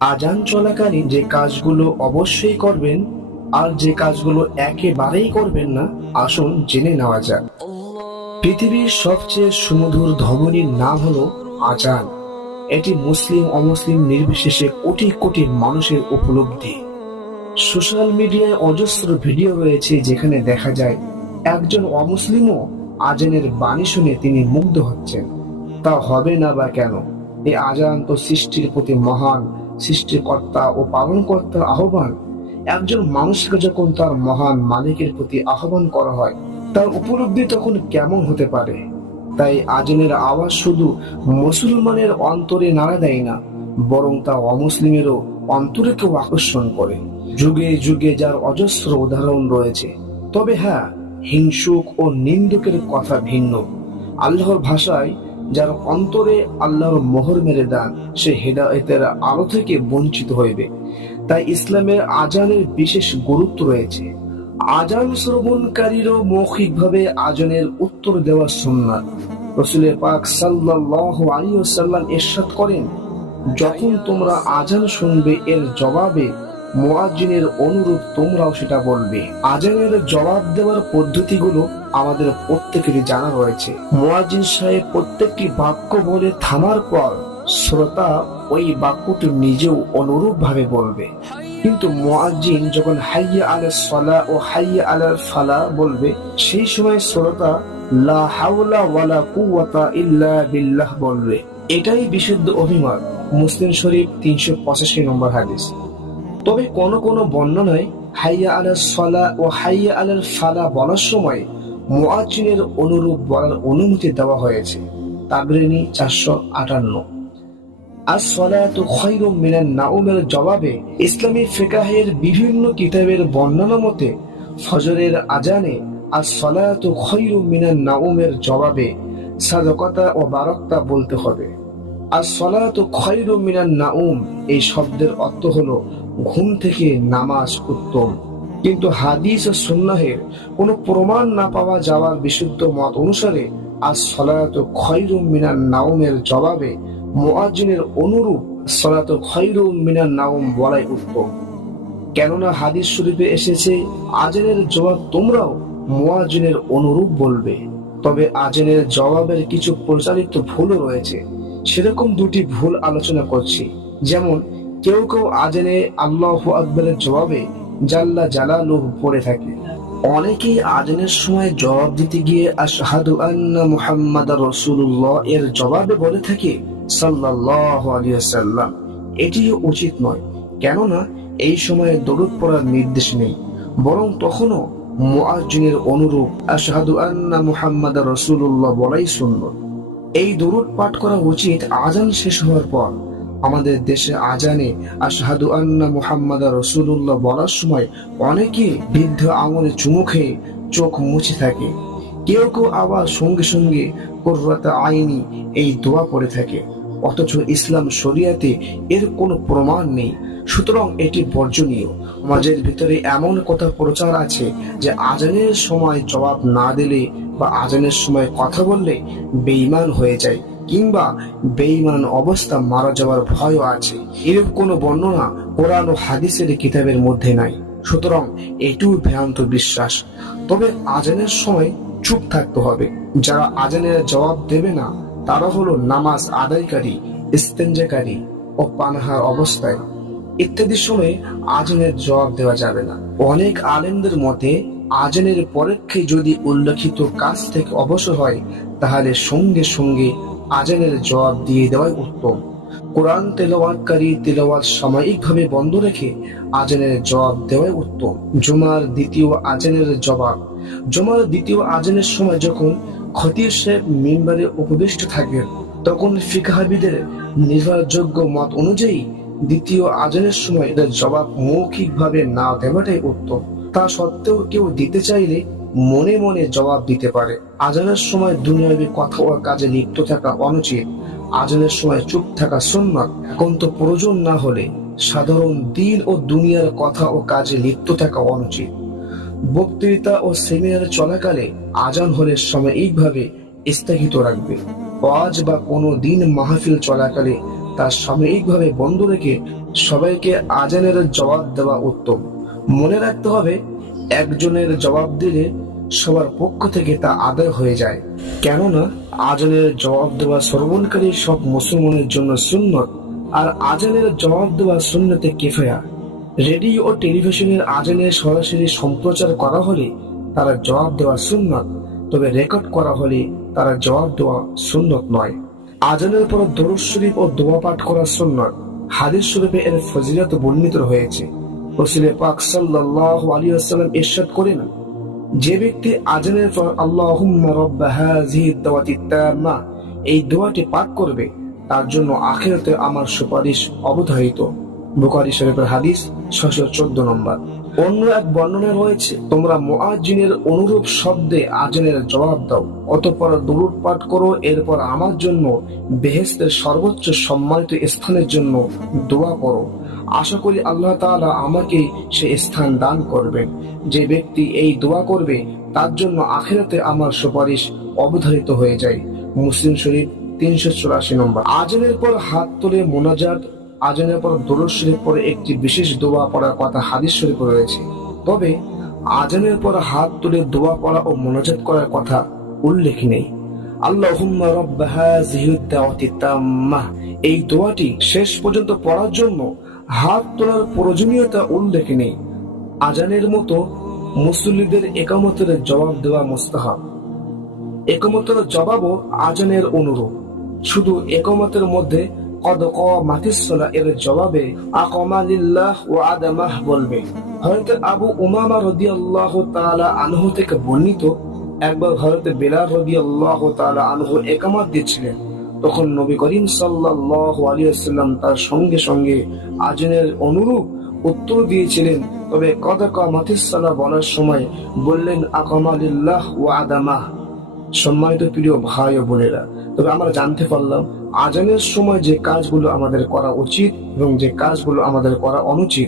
আজান চলাকালীন যে কাজগুলো অবশ্যই করবেন, আর যে কাজগুলো একেবারেই করবেন না, আসুন জেনে নেওয়া যাক। পৃথিবীর সবচেয়ে সুমধুর ধ্বনির নাম হলো আজান। এটি মুসলিম, অমুসলিম, নির্বিশেষে কোটি কোটি মানুষের উপলব্ধি। সোশ্যাল মিডিয়ায় অজস্র ভিডিও রয়েছে যেখানে দেখা যায়, একজন অমুসলিমও আজানের বাণী শুনে তিনি মুগ্ধ হচ্ছেন। তা হবে না বা কেন? এই আজান তো সৃষ্টির প্রতি মহান সৃষ্টিকর্তা ও পালনকর্তার আহ্বান। একজন মানুষকে যখন তার মহান মালিকের প্রতি আহ্বান করা হয়, তার উপলব্ধি তখন কেমন হতে পারে? তাই আজানের আওয়াজ শুধু মুসলমানের অন্তরে নাড়া দেয় না, বরং তা অমুসলিমেরও অন্তরেকেও আকর্ষণ করে। যুগে যুগে যার অজস্র উদাহরণ রয়েছে। তবে হ্যাঁ হিংসুক ও নিন্দুকের কথা ভিন্ন। আল্লাহর ভাষায় যার অন্তরে আল্লাহর মোহর মেরে দেন, সে হেদায়েতের আলো থেকে বঞ্চিত হইবে। তাই ইসলামের আজানের বিশেষ গুরুত্ব রয়েছে। আজান শ্রবণকারীরও মৌখিকভাবে আজানের উত্তর দেওয়া সুন্নাত। রসুলের পাক সাল্লাল্লাহু আলাইহি ওয়াসাল্লাম এরশাদ করেন, যখন তোমরা আজান শুনবে, এর জবাবে মুয়াজ্জিনের অনুরূপ তোমরাও সেটা বলবে। আজানের জবাব দেওয়ার পদ্ধতিগুলো আমাদের প্রত্যেকেরই জানা রয়েছে। মুয়াজ্জিন সাহেব প্রত্যেকটি বাক্য বলে থামার পর শ্রোতা ওই বাক্যটি নিজেও অনুরূপ ভাবে বলবে। কিন্তু মুয়াজ্জিন যখন হাইয়া আলা সলা ও হাইয়া আলাল ফালা বলবে, সেই সময় শ্রোতা লা হাওলা ওয়ালা কুওয়াতা ইল্লা বিল্লাহ বলবে। এটাই বিশুদ্ধ অভিমত। মুসলিম শরীফ তিনশো পঁচাশি নম্বর হাদিস। তবে কোন কোন বর্ণনায় হাইয়া আলাল সলা ও হাইয়া আলাল ফালা বলার সময় মুয়াজ্জিনের অনুরূপ বলার অনুমতি দেওয়া হয়েছে। তাবরেনি চারশো আটান্ন। আর মিনান নাউমের জবাবে ইসলামী বিভিন্ন কিতাবের বর্ণনা মতে ফজরের আজানে আর সলায়াতু খৈরুম মিনান নাউমের জবাবে সাদকতা ও বারকতা বলতে হবে। আর সলায়াতু খৈরুম মিনান নাউম এই শব্দের অর্থ হলো ঘুম থেকে নামাজ উত্তম। কিন্তু হাদিস ও সুন্নাহের কোনো প্রমাণ না পাওয়া যাওয়ার বিশুদ্ধ মত অনুসারে আর সলায়াত খৈরুম মিনান নাউমের জবাবে মুয়াজ্জিনের অনুরূপ সলাত খৈরুম মিনান নাউম বলাই উত্তম কেননা হাদিস শরীফে এসেছে, আজেনের জবাব তোমরাও মুয়াজ্জিনের অনুরূপ বলবে। তবে আজেনের জবাবের কিছু প্রচারিত ভুলও রয়েছে। সেরকম দুটি ভুল আলোচনা করছি। যেমন কেউ কেউ আজানে আল্লাহ আকবরের জবাবে জাল্লা জালালুহ পড়ে থাকে। অনেকেই আজানের সময় জবাব দিতে গিয়ে আশহাদু আন্না মুহাম্মাদ রসুল্লাহ এর জবাবে বলে থাকে সাল্লাহ আলিয়াল্লাম এটি উচিত নয়, কেননা এই সময়ে দরুদ পড়ার নির্দেশ নেই। বরং তখনও মুআজ্জিনের অনুরূপ আশহাদু আন্না মুহাম্মাদ রসুল্লাহ বলাই সুন্নত। এই দরুদ পাঠ করা উচিত আজান শেষ হওয়ার পর। আমাদের দেশে আজানে আশহাদু আন্না মুহাম্মাদ রসুল্লাহ বলার সময় অনেকে বৃদ্ধ আঙুলে চুমু খেয়ে চোখ মুছে থাকে। কেউ কেউ আবার সঙ্গে সঙ্গে কোররাতা আইনি এই দোয়া পড়ে থাকে। অথচ ইসলাম শরিয়াতে এর কোনো প্রমাণ নেই। সুতরাং এটি বর্জনীয়। সমাজের ভিতরে এমন কথা প্রচার আছে যে আজানের সময় জবাব না দিলে বা আজানের সময় কথা বললে বেঈমান হয়ে যায়। কিংবা বেঈমান অবস্থা মারা যাওয়ার ভয়ও আছে। এরূপ কোনো বর্ণনা কোরআন ও হাদিসের কিতাবের মধ্যে নাই। সুতরাং এটিও ভ্রান্ত বিশ্বাস। তবে আজানের সময় চুপ থাকতে হবে। যারা আজানের জবাব দেবে না, তারা হলো নামাজ আদায়কারী, ইস্তেঞ্জাকারী ও পানাহার অবস্থায়। ইত্যাদি সময়ে আজানের জবাব দেওয়া যাবে না। অনেক আলেমদের মতে, আজানের পরীক্ষায় যদি উল্লেখিত কাজ থেকে অবসর হয়, তাহলে সঙ্গে সঙ্গে আজানের জবাব দিয়ে দেওয়াই উত্তম। কোরআন তেলাওয়াতকারী তেলাওয়াত সাময়িকভাবে বন্ধ রেখে আজানের জবাব দেওয়াই উত্তম। জুমার দ্বিতীয় আজানের জবাব। জুমার দ্বিতীয় আজানের সময় যখন খতিব সাহেব মেম্বারে উপবিষ্ট থাকবেন তখন ফিকাহাবিদের নির্ভরযোগ্য মত অনুযায়ী দ্বিতীয় আজানের সময় এদের জবাব মৌখিকভাবে না দেওয়াটাই উত্তম। তা সত্ত্বেও কেউ দিতে চাইলে মনে মনে জবাব দিতে পারে। আজানের সময় দুনিয়াবি কথা ও কাজে লিপ্ত থাকা অনুচিত, আজানের সময় চুপ থাকা সুন্নত। এখন তো প্রয়োজন না হলে সাধারণ দিন ও দুনিয়ার কথা ও কাজে লিপ্ত থাকা অনুচিত। বক্তৃতা ও সেমিনার চলাকালে আজান হলে সাময়িকভাবে স্থগিত রাখবে। ওয়াজ বা কোনো দিন মাহফিল চলাকালে তা সাময়িকভাবে বন্ধ রেখে সবাইকে আজানের জবাব দেওয়া উত্তম। মনে রাখতে হবে একজনের জবাব দিলে সবার পক্ষ থেকে তা আদায় হয়ে যায়। কেননা, আজানের জবাব দেওয়া শ্রবণকারী সব মুসলমানের জন্য সুন্নত, আর আজানের জবাব দেওয়া সুন্নতে কেফায়া। রেডিও ও টেলিভিশনের আজানের সরাসরি সম্প্রচার করা হলে তারা জবাব দেওয়া সুন্নত, তবে রেকর্ড করা হলে তারা জবাব দেওয়া সুন্নত নয়। আজানের পর দরুদ শরীফ ও দোয়া পাঠ করা সুন্নত। হাদিস শরীফে এর ফজিলত বর্ণিত হয়েছে পাক করেন যে ব্যক্তি আজানের পর দাওয়াতি এই দোয়াটি পাঠ করবে, তার জন্য আখিরাতে আমার সুপারিশ অবধারিত। বুখারী শরীফের হাদিস ছশো চোদ্দ নম্বর। অন্য এক বর্ণনা রয়েছে, তোমরা মুআজ্জিনের অনুরূপ শব্দে আজানের জবাব দাও, অতঃপর দুরুদ পাঠ করো, এরপর আমার জন্য বেহেস্তের সর্বোচ্চ সম্মানিত স্থানের জন্য দোয়া করো। আশা করি আল্লাহ তাআলা আমাকে সে স্থান দান করবেন। যে ব্যক্তি এই দোয়া করবে, তার জন্য আখেরাতে আমার সুপারিশ অবধারিত হয়ে যায়। মুসলিম শরীফ তিনশো চুরাশি নম্বর। আজানের পর হাত তুলে মোনাজাত, আজানের পর দরুদ শরীফ পরে একটি বিশেষ দোয়া পড়ার কথা হাদিস শরীফ রয়েছে। তবে আজানের পর হাত তুলে দোয়া পড়া ও মোনাজাত করার কথা উল্লেখ নেই। তাম্মাহ এই দোয়াটি শেষ পর্যন্ত পড়ার জন্য হাত তোলার প্রয়োজনীয়তা উল্লেখ নেই। আজানের মতো মুসল্লিদের একামতের জবাব দেওয়া মুস্তাহাব। একমতের জবাবও আজানের অনুরূপ। শুধু একমতের মধ্যে কদ ক মাতিসলা এর জবাবে আকমালিল্লাহ ও আদামাহ বলবে। হয়তো আবু উমামা রদি আল্লাহ তালা আনহু থেকে বর্ণিত, একবার হয়তো বেলাল রদি আল্লাহ তালা আনহু একামত দিচ্ছিলেন। তখন নবী করিম সাল্লাহ আলিয়াল্লাম তার সঙ্গে সঙ্গে আজানের অনুরূপ উত্তর দিয়েছিলেন। তবে কদ ক মাতিসলা বলার সময় বললেন, আকমালিল্লাহ ও আদামাহ সম্মানিত প্রিয় ভাই ও বোনেরা, তবে আমরা জানতে পারলাম, আজানের সময় যে কাজগুলো আমাদের করা উচিত এবং যে কাজগুলো আমাদের করা অনুচিত।